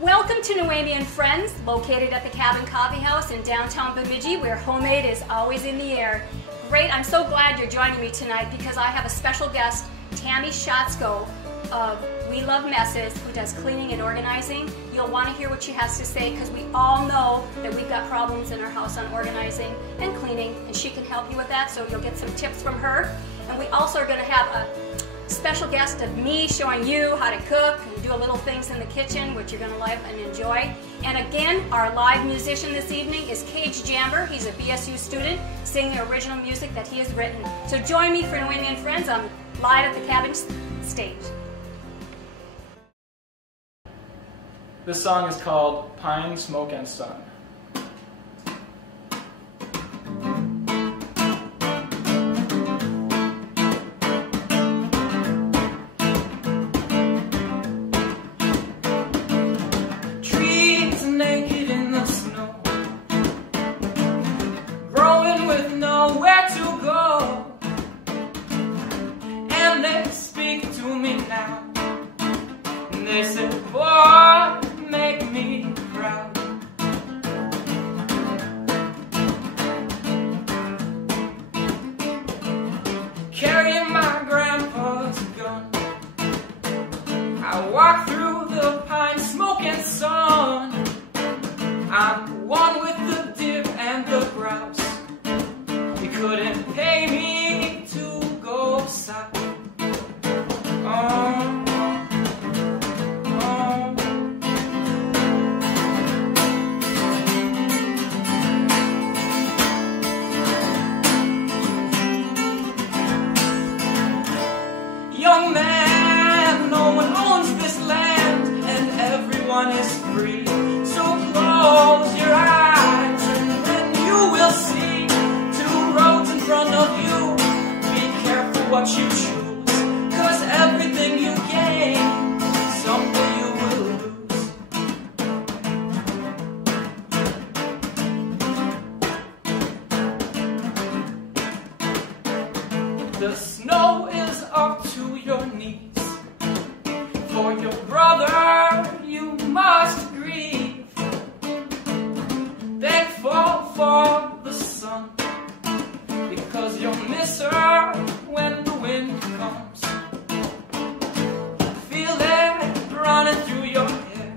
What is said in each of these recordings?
Welcome to Noemi and Friends, located at the Cabin Coffee House in downtown Bemidji, where homemade is always in the air. Great, I'm so glad you're joining me tonight because I have a special guest, Tammy Schatzko of We Love Messes, who does cleaning and organizing. You'll want to hear what she has to say because we all know that we've got problems in our house on organizing and cleaning, and she can help you with that, so you'll get some tips from her. And we also are going to have a special guest of me showing you how to cook and do little things in the kitchen, which you're going to like and enjoy. And again, our live musician this evening is Cage Jamber. He's a BSU student singing the original music that he has written. So join me for Noemi and Friends. I'm live at the Cabin stage. This song is called Pine, Smoke, and Sun. They said, boy, make me proud. Carrying my grandpa's gun, I walk through the pine, smoke and sun. I'm one with the deer and the grouse. You couldn't pay me to go south. Young man, no one owns this land, and everyone is free. So close your eyes, and then you will see two roads in front of you. Be careful what you choose, 'cause everything you gain, someday you will lose. The snow is up to your knees. For your brother you must grieve. Thankful for the sun, because you'll miss her when the wind comes. Feel it running through your hair.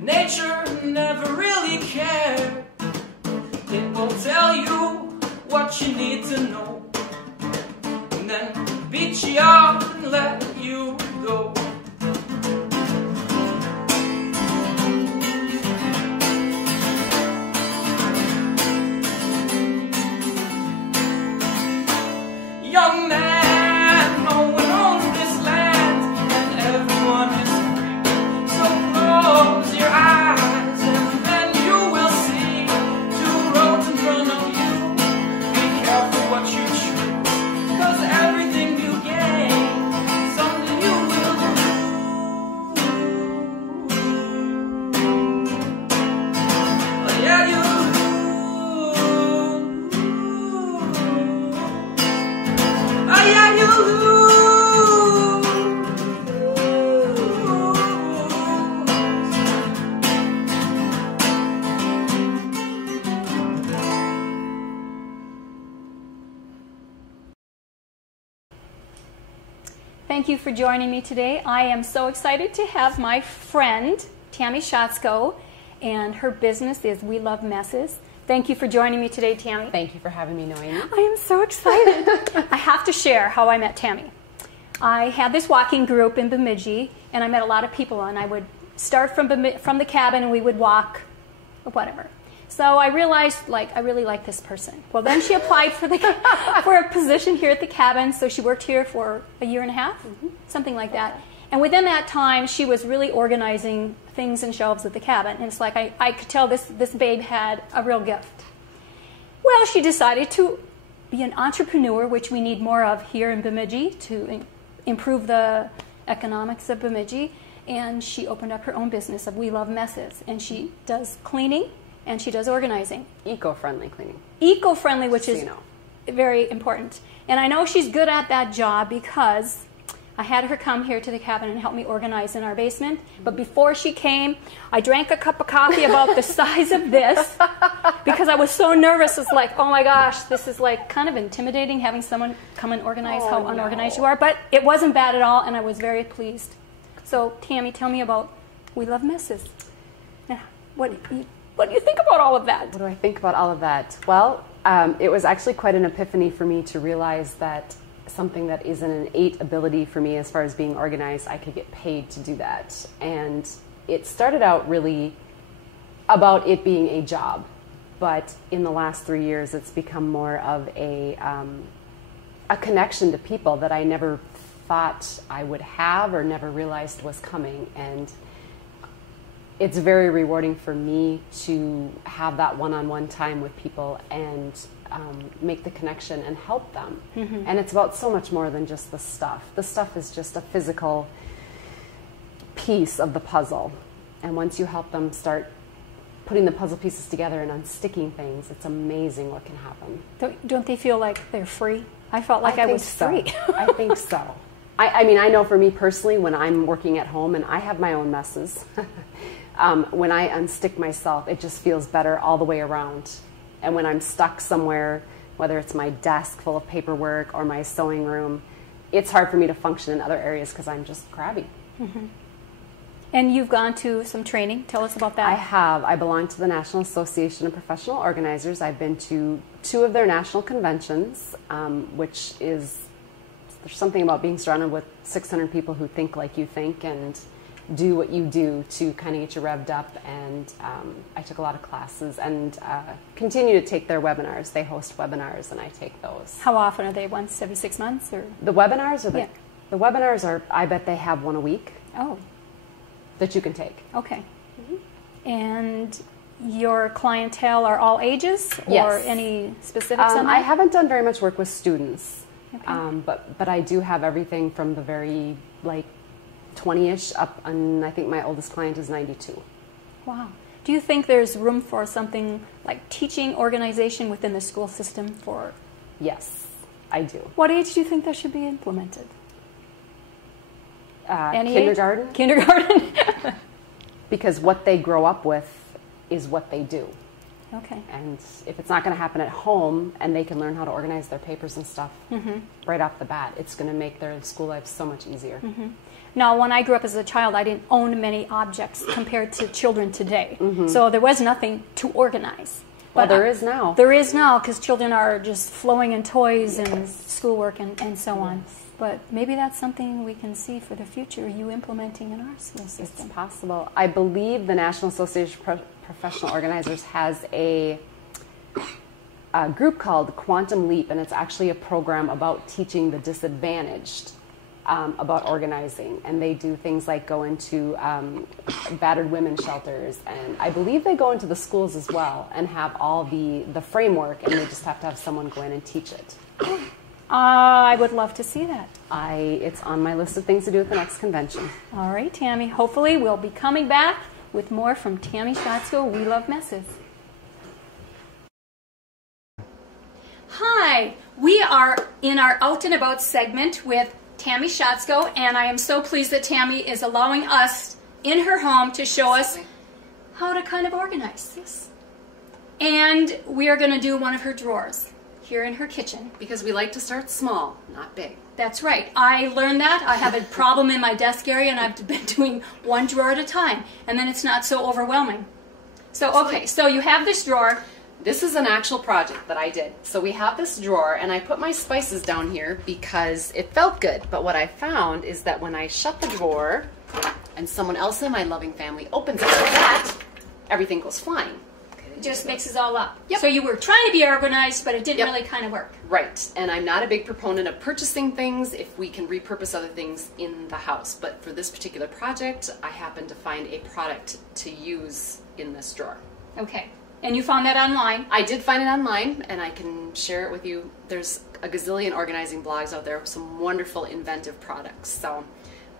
Nature never really cared. It will tell you what you need to know, and then beat you up and let you go. Young man, no one owns this land, and everyone is free. So close your eyes, and then you will see two roads in front of you. Careful what you choose, 'cause everything you gain, someday you will lose. Oh yeah, you lose. Oh yeah, you lose. Thank you for joining me today. I am so excited to have my friend, Tammy Schatzko, and her business is We Love Messes. Thank you for joining me today, Tammy. Thank you for having me, Noemi. I am so excited. I have to share how I met Tammy. I had this walking group in Bemidji, and I met a lot of people, and I would start from the cabin, and we would walk, or whatever. So I realized, I really like this person. Well, then she applied for a position here at the cabin, so she worked here for a year and a half, something like that. And within that time, she was really organizing things and shelves at the cabin. And it's like I could tell this babe had a real gift. Well, she decided to be an entrepreneur, which we need more of here in Bemidji to improve the economics of Bemidji. And she opened up her own business of We Love Messes. And she does cleaning and she does organizing. Eco-friendly cleaning. Eco-friendly, which is very important. And I know she's good at that job because I had her come here to the cabin and help me organize in our basement. But before she came, I drank a cup of coffee about the size of this because I was so nervous. It's like, oh my gosh, this is like kind of intimidating having someone come and organize how unorganized you are. But it wasn't bad at all, and I was very pleased. So, Tammy, tell me about We Love Messes. Yeah. What do you think about all of that? What do I think about all of that? Well, it was actually quite an epiphany for me to realize that something that is an innate ability for me as far as being organized, I could get paid to do that. And it started out really about it being a job. But in the last 3 years, it's become more of a connection to people that I never thought I would have or never realized was coming. And it's very rewarding for me to have that one-on-one time with people and make the connection and help them. Mm-hmm. And it's about so much more than just the stuff. The stuff is just a physical piece of the puzzle. And once you help them start putting the puzzle pieces together and unsticking things, it's amazing what can happen. Don't they feel like they're free? I felt like I was free. I think so. I mean, I know for me personally, when I'm working at home and I have my own messes, when I unstick myself, it just feels better all the way around. And when I'm stuck somewhere, whether it's my desk full of paperwork or my sewing room, it's hard for me to function in other areas because I'm just crabby. Mm-hmm. And you've gone to some training. Tell us about that. I have. I belong to the National Association of Professional Organizers. I've been to 2 of their national conventions, which is, there's something about being surrounded with 600 people who think like you think and do what you do to kind of get you revved up. And I took a lot of classes and continue to take their webinars. They host webinars and I take those. How often are they? Once every 6 months? Or the webinars are yeah. The webinars are, I bet they have one a week. Oh. That you can take. Okay. Mm-hmm. And your clientele are all ages? Yes. Or any specifics on that? I haven't done very much work with students. Okay. But I do have everything from the very, like, 20-ish up, and I think my oldest client is 92. Wow. Do you think there's room for something like teaching organization within the school system for? Yes, I do. What age do you think that should be implemented? Kindergarten. Kindergarten? Because what they grow up with is what they do. Okay. And if it's not going to happen at home and they can learn how to organize their papers and stuff right off the bat, it's going to make their school life so much easier. Mm-hmm. Now, when I grew up as a child, I didn't own many objects compared to children today. Mm-hmm. So there was nothing to organize. But there is now. There is now, because children are just flowing in toys and schoolwork and so on. But maybe that's something we can see for the future, you implementing in our school system. It's possible. I believe the National Association of Professional Organizers has a group called Quantum Leap, and it's actually a program about teaching the disadvantaged about organizing. And they do things like go into battered women's shelters, and I believe they go into the schools as well and have all the framework, and they just have to have someone go in and teach it. I would love to see that. It's on my list of things to do at the next convention. All right, Tammy. Hopefully we'll be coming back with more from Tammy Schatzko, We Love Messes. Hi, we are in our Out and About segment with Tammy Schatzko, and I am so pleased that Tammy is allowing us in her home to show us how to kind of organize this. And we are going to do one of her drawers here in her kitchen. Because we like to start small, not big. That's right. I learned that. I have a problem in my desk area, and I've been doing one drawer at a time, and then it's not so overwhelming. So, okay, so you have this drawer. This is an actual project that I did. So we have this drawer, and I put my spices down here because it felt good. But what I found is that when I shut the drawer and someone else in my loving family opens it like that, everything goes flying. It just mixes all up. Yep. So you were trying to be organized, but it didn't really kind of work. Right. And I'm not a big proponent of purchasing things if we can repurpose other things in the house. But for this particular project, I happened to find a product to use in this drawer. Okay. And you found that online? I did find it online, and I can share it with you. There's a gazillion organizing blogs out there with some wonderful, inventive products. So,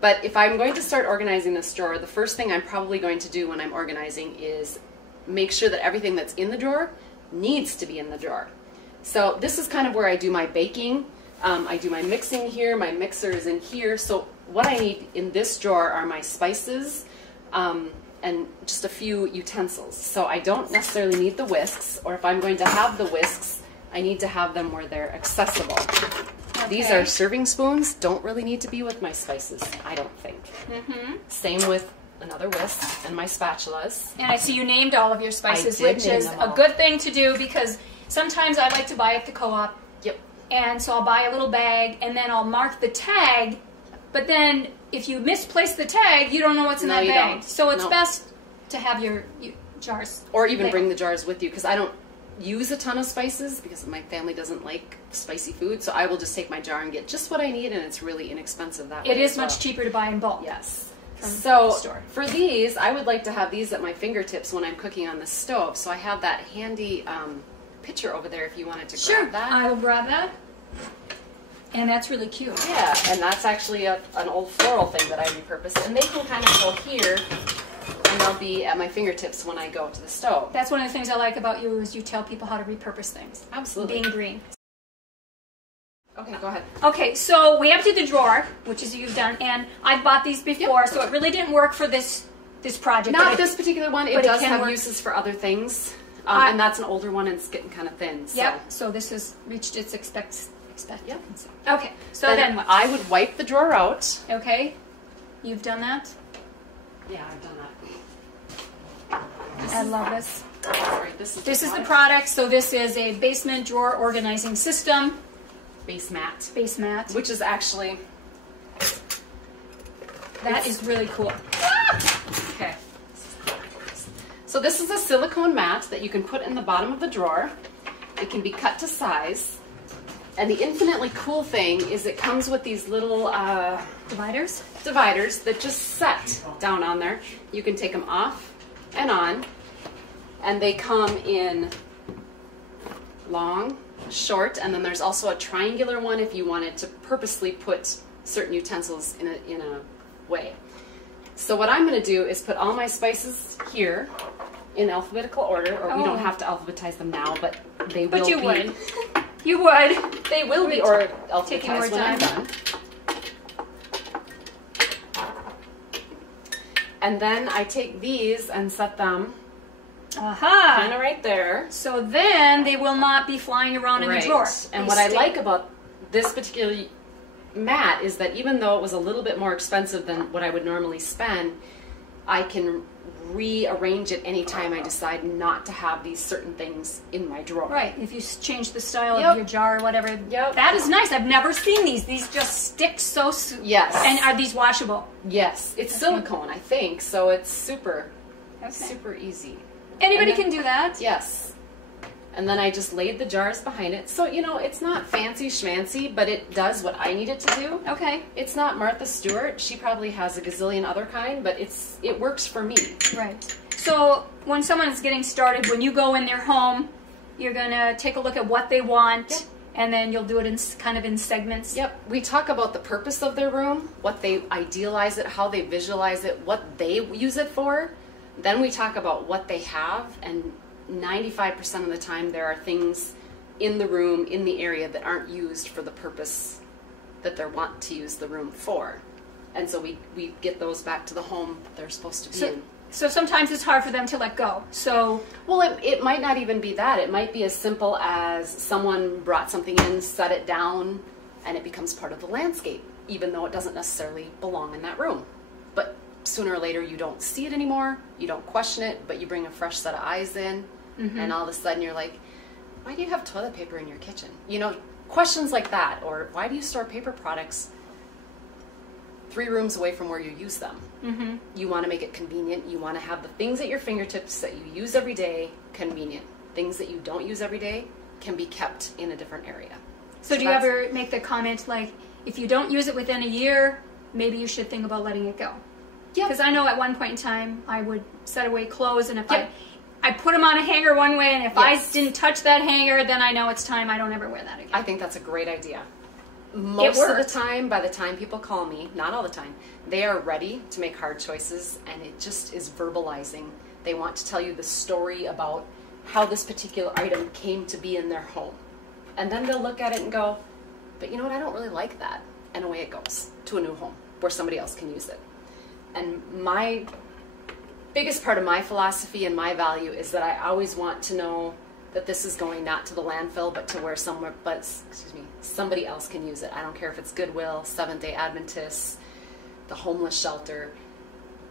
but if I'm going to start organizing this drawer, the first thing I'm probably going to do when I'm organizing is make sure that everything that's in the drawer needs to be in the drawer. So this is kind of where I do my baking. I do my mixing here. My mixer is in here. So what I need in this drawer are my spices and just a few utensils. So I don't necessarily need the whisks, or if I'm going to have the whisks, I need to have them where they're accessible. Okay. These are serving spoons. Don't really need to be with my spices, I don't think. Same with another whisk and my spatulas. And I see you named all of your spices, which is a good thing to do, because sometimes I like to buy at the co-op. Yep. And so I'll buy a little bag, and then I'll mark the tag, but then if you misplace the tag, you don't know what's in that bag. Don't. So it's best to have your jars. Or even bring the jars with you, because I don't use a ton of spices because my family doesn't like spicy food, so I will just take my jar and get just what I need, and it's really inexpensive that way. It is much cheaper to buy in bulk. Yes. From so the store. For these, I would like to have these at my fingertips when I'm cooking on the stove, so I have that handy pitcher over there if you wanted to grab that. I will grab that. And that's really cute. Yeah, and that's actually an old floral thing that I repurposed, and they can kind of go here, and they'll be at my fingertips when I go to the stove. That's one of the things I like about you, is you tell people how to repurpose things. Absolutely. Being green. Okay, go ahead. Okay, so we emptied the drawer, which is you've done, and I've bought these before, so it really didn't work for this project. Not this particular one. It does have uses for other things, and that's an older one, and it's getting kind of thin. So. Yep. So this has reached its expectancy. Yep. Okay. So then what? I would wipe the drawer out. Okay. You've done that? Yeah, I've done that. I love this. Sorry, this is the product. So this is a basement drawer organizing system. Base mat. Base mat. Which is actually... That is really cool. Okay. So this is a silicone mat that you can put in the bottom of the drawer. It can be cut to size. And the infinitely cool thing is it comes with these little dividers that just set down on there. You can take them off and on, and they come in long, short, and then there's also a triangular one if you wanted to purposely put certain utensils in a way. So what I'm going to do is put all my spices here in alphabetical order, or we don't have to alphabetize them now, but they will be. But you would. You would. They will be, or alphabetized when I'm done. And then I take these and set them kind of right there. So then they will not be flying around in the drawer. And what I like about this particular mat is that even though it was a little bit more expensive than what I would normally spend, I can rearrange it anytime I decide not to have these certain things in my drawer. Right, if you change the style of your jar or whatever. That is nice. I've never seen these. These just stick so... Yes. And are these washable? Yes. It's silicone, I think, so it's super easy. Anybody can do that? Yes. And then I just laid the jars behind it. So, you know, it's not fancy schmancy, but it does what I need it to do. Okay. It's not Martha Stewart. She probably has a gazillion other kind, but it works for me. Right. So when someone is getting started, when you go in their home, you're going to take a look at what they want, and then you'll do it in kind of in segments. Yep. We talk about the purpose of their room, what they idealize it, how they visualize it, what they use it for. Then we talk about what they have, and 95% of the time there are things in the room, in the area, that aren't used for the purpose that they want to use the room for. And so we get those back to the home they're supposed to be in. So sometimes it's hard for them to let go. So, well, it might not even be that. It might be as simple as someone brought something in, set it down, and it becomes part of the landscape, even though it doesn't necessarily belong in that room. But sooner or later you don't see it anymore, you don't question it, but you bring a fresh set of eyes in, and all of a sudden you're like, why do you have toilet paper in your kitchen? You know, questions like that. Or why do you store paper products 3 rooms away from where you use them? You want to make it convenient. You want to have the things at your fingertips that you use every day convenient. Things that you don't use every day can be kept in a different area. So do you ever make the comment, like, if you don't use it within a year, maybe you should think about letting it go? Yeah. Because I know at one point in time I would set away clothes, and if I put them on a hanger one way, and if I didn't touch that hanger, then I know it's time. I don't ever wear that again. I think that's a great idea. Most of the time, by the time people call me, not all the time, they are ready to make hard choices, and it just is verbalizing. They want to tell you the story about how this particular item came to be in their home. And then they'll look at it and go, but you know what, I don't really like that. And away it goes to a new home where somebody else can use it. And my biggest part of my philosophy and my value is that I always want to know that this is going not to the landfill, but to where somebody else can use it. I don't care if it's Goodwill, Seventh-day Adventists, the homeless shelter.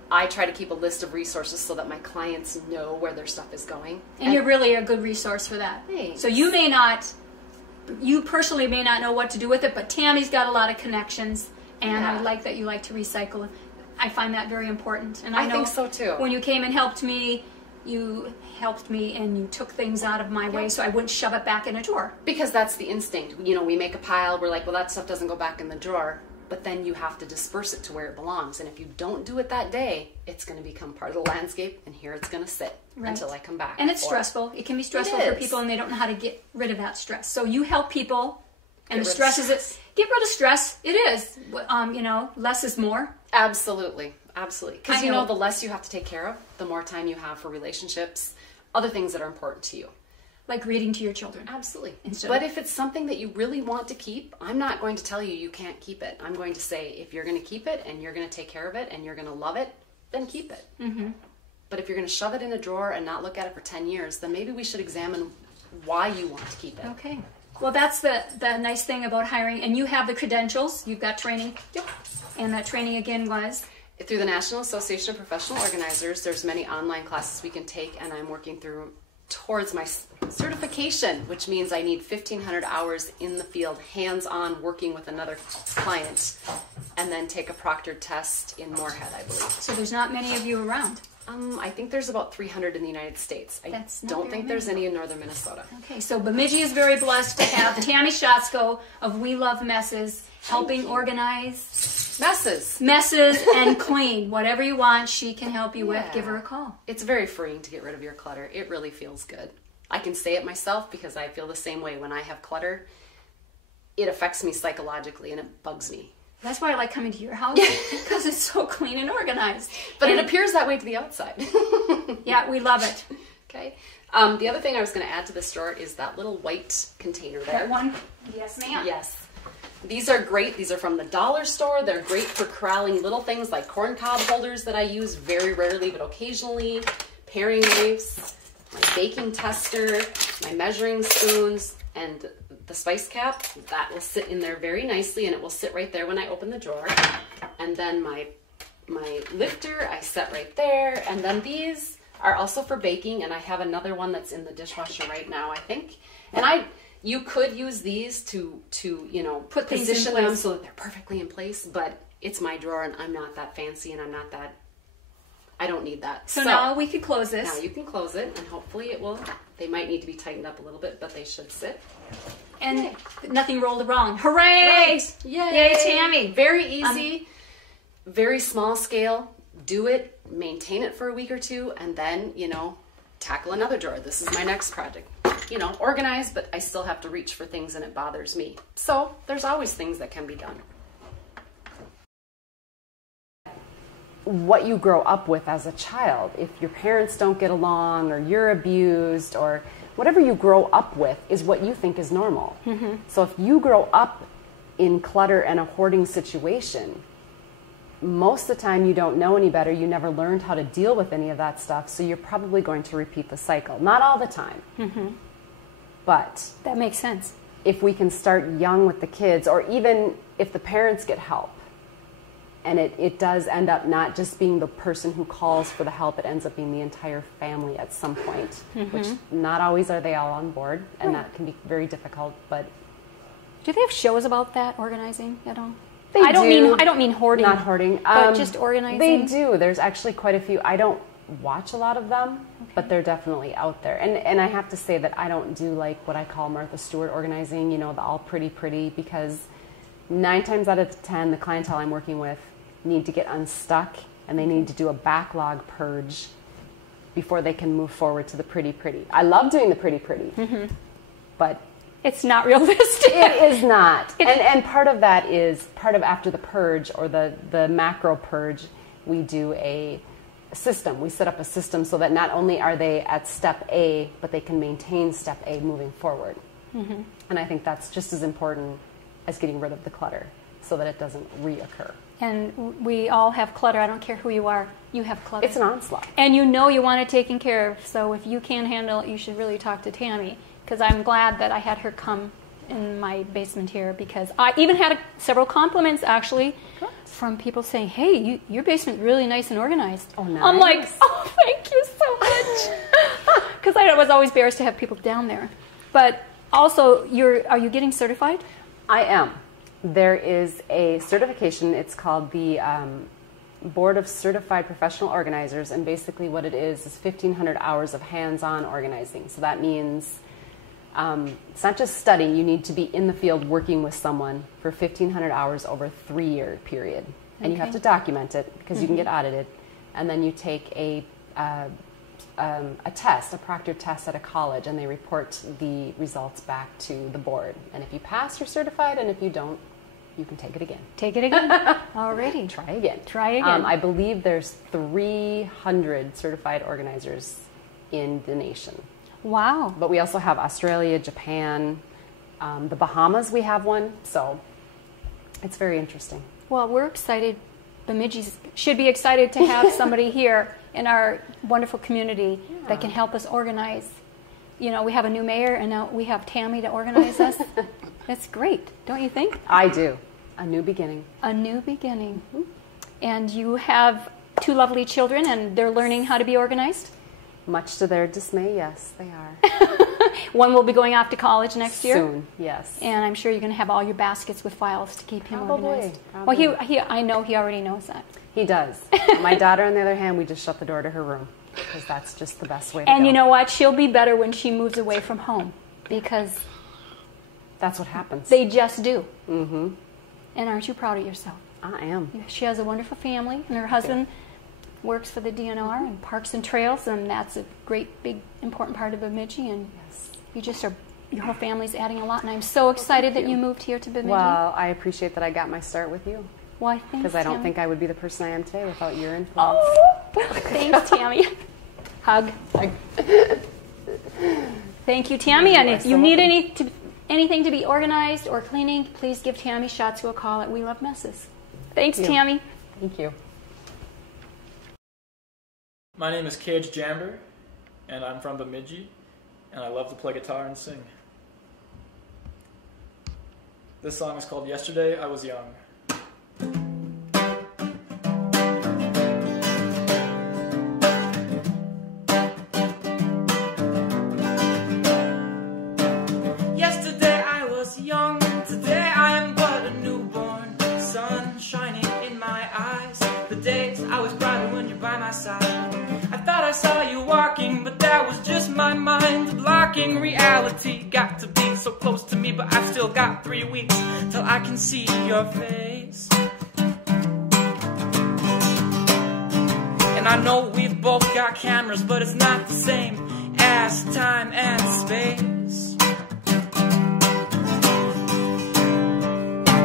I try to keep a list of resources so that my clients know where their stuff is going. And you're really a good resource for that. Thanks. So you personally may not know what to do with it, but Tammy's got a lot of connections, and I like that you like to recycle. I find that very important. And I know think so too. When you came and helped me, you helped me and you took things out of my way so I wouldn't shove it back in a drawer. Because that's the instinct. You know, we make a pile, we're like, well, that stuff doesn't go back in the drawer, but then you have to disperse it to where it belongs. And if you don't do it that day, it's going to become part of the landscape, and here it's going to sit until I come back. And it's stressful. It can be stressful for people, and they don't know how to get rid of that stress. So you help people, and the stress is it. Get rid of stress. It is. You know, less is more. Absolutely. Absolutely. Because, you know, the less you have to take care of, the more time you have for relationships, other things that are important to you. Like reading to your children. Absolutely. But if it's something that you really want to keep, I'm not going to tell you you can't keep it. I'm going to say, if you're going to keep it and you're going to take care of it and you're going to love it, then keep it. Mm-hmm. But if you're going to shove it in a drawer and not look at it for 10 years, then maybe we should examine why you want to keep it. Okay. Well, that's the nice thing about hiring. And you have the credentials. You've got training. Yep. And that training, again, was? Through the National Association of Professional Organizers. There's many online classes we can take, and I'm working towards my certification, which means I need 1,500 hours in the field, hands-on, working with another client, and then take a proctored test in Moorhead, I believe. So there's not many of you around? I think there's about 300 in the United States. I don't think there's any in northern Minnesota. Okay, so Bemidji is very blessed to have Tammy Schatzko of We Love Messes helping organize messes and clean. Whatever you want, she can help you with. Give her a call. It's very freeing to get rid of your clutter. It really feels good. I can say it myself because I feel the same way when I have clutter. It affects me psychologically and it bugs me. That's why I like coming to your house, because it's so clean and organized. But it appears that way to the outside. Yeah, we love it. Okay. The other thing I was going to add to this drawer is that little white container there. That one? Yes, ma'am. Yes. These are great. These are from the dollar store. They're great for corralling little things like corn cob holders that I use very rarely, but occasionally. Paring knives, my baking tester, my measuring spoons, and the spice cap. That will sit in there very nicely, and it will sit right there when I open the drawer. And then my lifter I set right there. And then these are also for baking, and I have another one that's in the dishwasher right now, I think. And you could use these to you know, position them so that they're perfectly in place, but it's my drawer and I'm not that fancy and I don't need that. So now we can close this. Now you can close it, and hopefully it will. They might need to be tightened up a little bit, but they should sit. And nothing rolled wrong. Hooray! Right. Yay, Tammy. Very easy, very small scale. Do it, maintain it for a week or two, and then, you know, tackle another drawer. This is my next project. You know, organized, but I still have to reach for things and it bothers me. So there's always things that can be done. What you grow up with as a child, if your parents don't get along or you're abused or whatever you grow up with is what you think is normal. Mm-hmm. So if you grow up in clutter and a hoarding situation, most of the time you don't know any better. You never learned how to deal with any of that stuff, so you're probably going to repeat the cycle. Not all the time. Mm-hmm. But that makes sense. If we can start young with the kids, or even if the parents get help, and it does end up not just being the person who calls for the help, it ends up being the entire family at some point, which not always are they all on board, and that can be very difficult. But do they have shows about that, organizing at all? I don't mean hoarding. Not hoarding. But just organizing. They do. There's actually quite a few. I don't watch a lot of them, but they're definitely out there. And I have to say that I don't do like what I call Martha Stewart organizing, you know, the all pretty, because 9 times out of 10, the clientele I'm working with need to get unstuck, and they need to do a backlog purge before they can move forward to the pretty. I love doing the pretty, but it's not realistic. It is not. And part of that is, after the purge or the macro purge, we do a system. We set up a system so that not only are they at step A, but they can maintain step A moving forward. Mm-hmm. And I think that's just as important as getting rid of the clutter so that it doesn't reoccur. And we all have clutter. I don't care who you are. You have clutter. It's an onslaught. And you know you want it taken care of. So if you can't handle it, you should really talk to Tammy. Because I'm glad that I had her come in my basement here. Because I even had several compliments, actually, from people saying, hey, your basement's really nice and organized. Oh, nice. I'm like, oh, thank you so much. Because I was always embarrassed to have people down there. But also, are you getting certified? I am. There is a certification. It's called the Board of Certified Professional Organizers, and basically what it is 1,500 hours of hands-on organizing. So that means it's not just study. You need to be in the field working with someone for 1,500 hours over a 3-year period. And you have to document it because you can get audited. And then you take a test, a proctored test at a college, and they report the results back to the board. And if you pass, you're certified, and if you don't, you can take it again. Take it again. Alrighty. Try again. Try again. I believe there's 300 certified organizers in the nation. Wow. But we also have Australia, Japan, the Bahamas, we have one. So it's very interesting. Well, we're excited. Bemidji should be excited to have somebody here in our wonderful community that can help us organize. You know, we have a new mayor, and now we have Tammy to organize us. That's great, don't you think? I do. A new beginning. A new beginning. Mm-hmm. And you have 2 lovely children, and they're learning how to be organized? Much to their dismay, yes, they are. One will be going off to college next year? Soon, yes. And I'm sure you're going to have all your baskets with files to keep him organized. Probably. Well, I know he already knows that. He does. My daughter, on the other hand, we just shut the door to her room because that's just the best way to go. And you know what? She'll be better when she moves away from home because that's what happens. They just do. Mm-hmm. And aren't you proud of yourself? I am. She has a wonderful family, and her husband works for the DNR and Parks and Trails, and that's a great, big, important part of Bemidji. And you just are, your whole family's adding a lot, and I'm so excited that you moved here to Bemidji. Well, I appreciate that I got my start with you. Why, thanks, because I don't think I would be the person I am today without your influence. Oh, thanks, Tammy. Hug. Thank you, Tammy. And if you need anything to be organized or cleaning, please give Tammy Schatzu a call at We Love Messes. Thanks, Tammy. Thank you. My name is Cage Jamber, and I'm from Bemidji, and I love to play guitar and sing. This song is called Yesterday I Was Young. Yesterday I was young, today I am but a newborn. Sun shining in my eyes, the days I was brighter when you're by my side. I thought I saw you walking, but that was just my mind blocking reality. Got to be so close to me, but I've still got 3 weeks till I can see your face. And I know we've both got cameras, but it's not the same as time and space.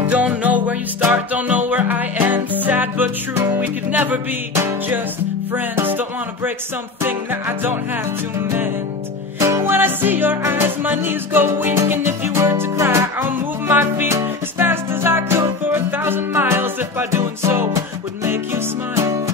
Don't know where you start, don't know where I end. Sad but true, we could never be just friends. Don't want to break something that I don't have to mend. When I see your eyes, my knees go weak. And if you were to cry, I'll move my feet as fast as I could for 1,000 miles. If by doing so would make you smile.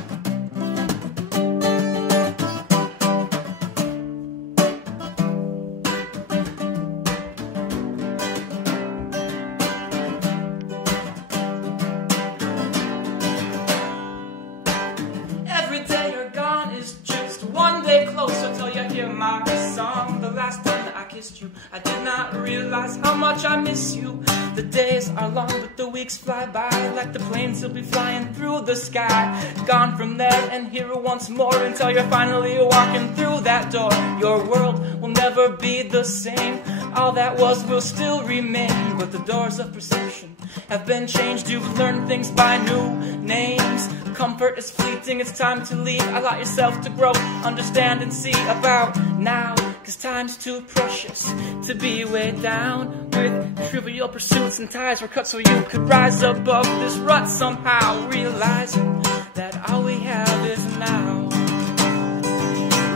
You. I did not realize how much I miss you. The days are long, but the weeks fly by like the planes will be flying through the sky. Gone from there and here once more until you're finally walking through that door. Your world will never be the same. All that was will still remain, but the doors of perception have been changed. You've learned things by new names. Comfort is fleeting, it's time to leave. Allow yourself to grow, understand and see about now. Cause time's too precious to be weighed down with trivial pursuits, and ties were cut so you could rise above this rut somehow. Realizing that all we have is now.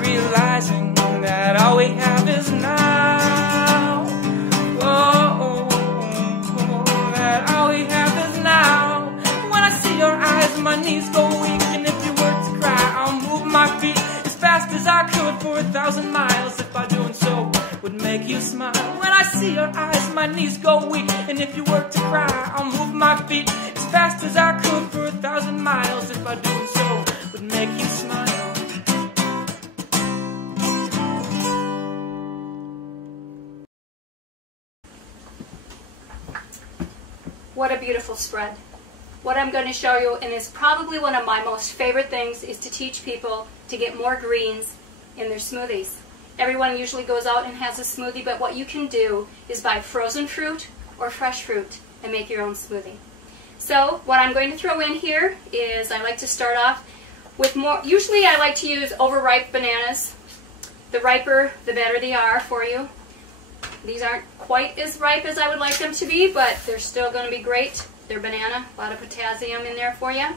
Realizing that all we have is now. Oh, 1,000 miles if by doing so would make you smile. When I see your eyes, my knees go weak, and if you were to cry, I'll move my feet as fast as I could for 1,000 miles if by doing so would make you smile. What a beautiful spread. What I'm going to show you, and it's probably one of my most favorite things, is to teach people to get more greens in their smoothies. Everyone usually goes out and has a smoothie, but what you can do is buy frozen fruit or fresh fruit and make your own smoothie. So what I'm going to throw in here is, I like to start off with more, usually I like to use overripe bananas. The riper, the better they are for you. These aren't quite as ripe as I would like them to be, but they're still going to be great. They're banana, a lot of potassium in there for you.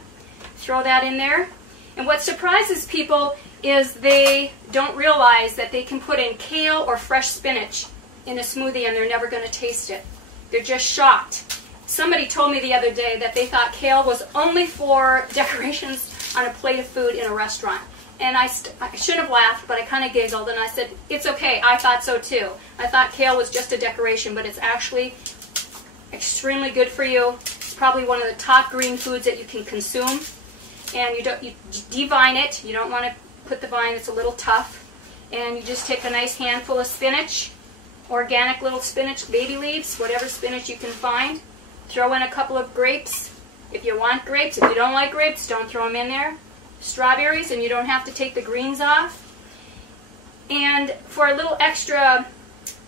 Throw that in there. And what surprises people is they don't realize that they can put in kale or fresh spinach in a smoothie and they're never going to taste it. They're just shocked. Somebody told me the other day that they thought kale was only for decorations on a plate of food in a restaurant. And I should have laughed, but I kind of giggled and I said, it's okay, I thought so too. I thought kale was just a decoration, but it's actually extremely good for you. It's probably one of the top green foods that you can consume. And you devine it. You don't want to put the vine, it's a little tough. And you just take a nice handful of spinach, organic little spinach, baby leaves, whatever spinach you can find. Throw in a couple of grapes if you want grapes. If you don't like grapes, don't throw them in there. Strawberries, and you don't have to take the greens off. And for a little extra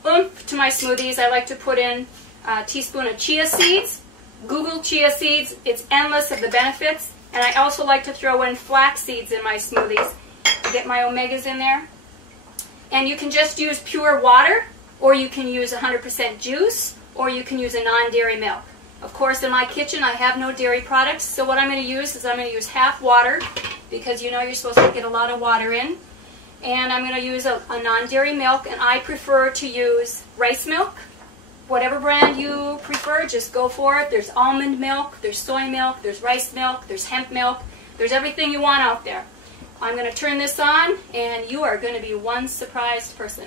oomph to my smoothies, I like to put in a teaspoon of chia seeds. Google chia seeds, it's endless of the benefits. And I also like to throw in flax seeds in my smoothies to get my omegas in there. And you can just use pure water, or you can use 100% juice, or you can use a non-dairy milk. Of course, in my kitchen, I have no dairy products, so what I'm going to use is I'm going to use half water, because you know you're supposed to get a lot of water in. And I'm going to use a non-dairy milk, and I prefer to use rice milk. Whatever brand you prefer, just go for it. There's almond milk, there's soy milk, there's rice milk, there's hemp milk. There's everything you want out there. I'm going to turn this on, and you are going to be one surprised person.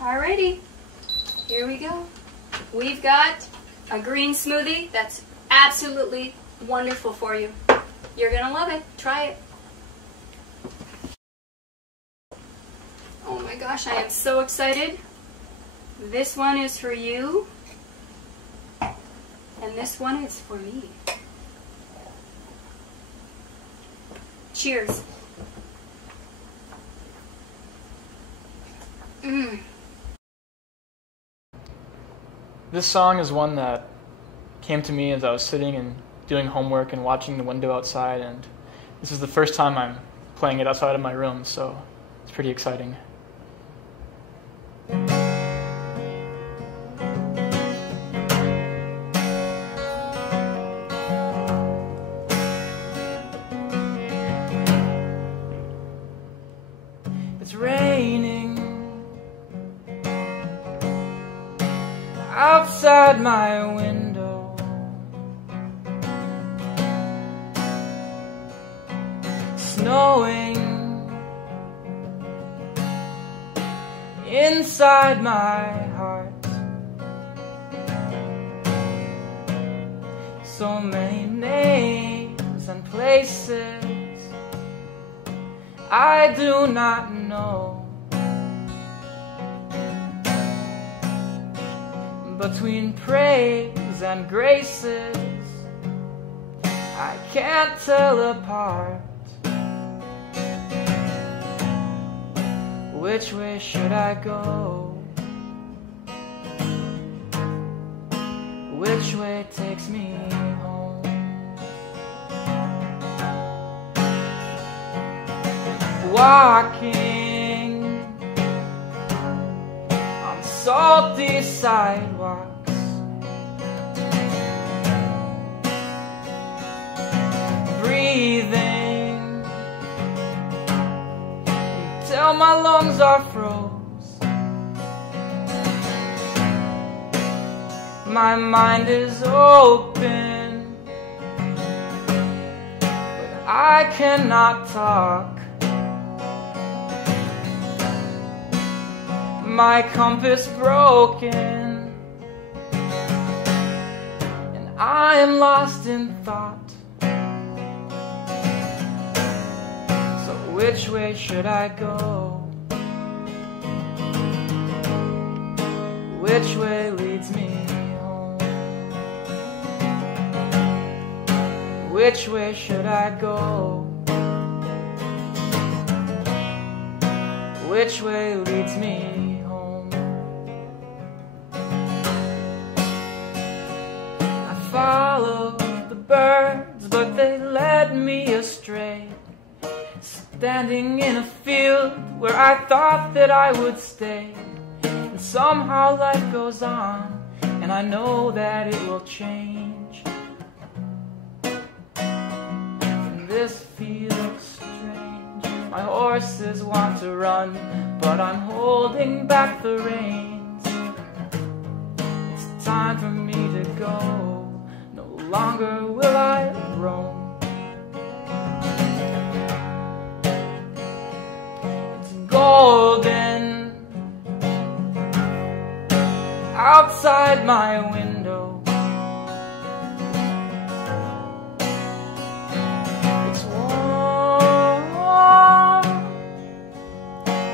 Alrighty, here we go. We've got a green smoothie that's absolutely wonderful for you. You're going to love it. Try it. Oh my gosh, I am so excited. This one is for you, and this one is for me. Cheers. This song is one that came to me as I was sitting and doing homework and watching the window outside, and this is the first time I'm playing it outside of my room, so it's pretty exciting. It's raining outside my window. Snowing inside my heart. So many names and places I do not know. Between praise and graces, I can't tell apart. Which way should I go? Which way takes me home? Walking salty sidewalks. Breathing till my lungs are froze. My mind is open, but I cannot talk. My compass broken, and I am lost in thought. So which way should I go? Which way leads me home? Which way should I go? Which way leads me home? I followed the birds, but they led me astray. Standing in a field where I thought that I would stay. And somehow life goes on, and I know that it will change. And this feels strange. My horses want to run, but I'm holding back the reins. It's time for me to go. No longer will I roam. Golden outside my window. It's warm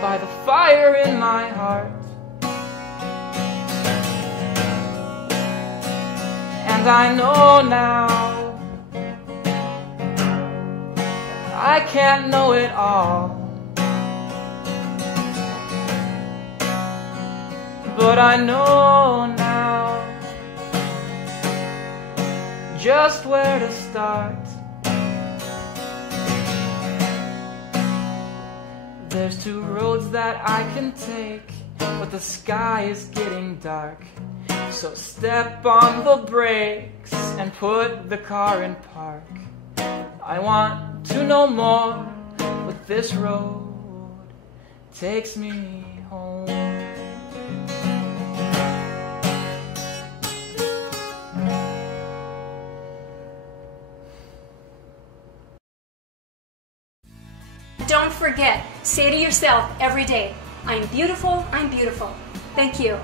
by the fire in my heart, and I know now I can't know it all. But I know now just where to start. There's two roads that I can take, but the sky is getting dark. So step on the brakes and put the car in park. I want to know more, but this road takes me home. Don't forget, say to yourself every day, I'm beautiful, I'm beautiful. Thank you.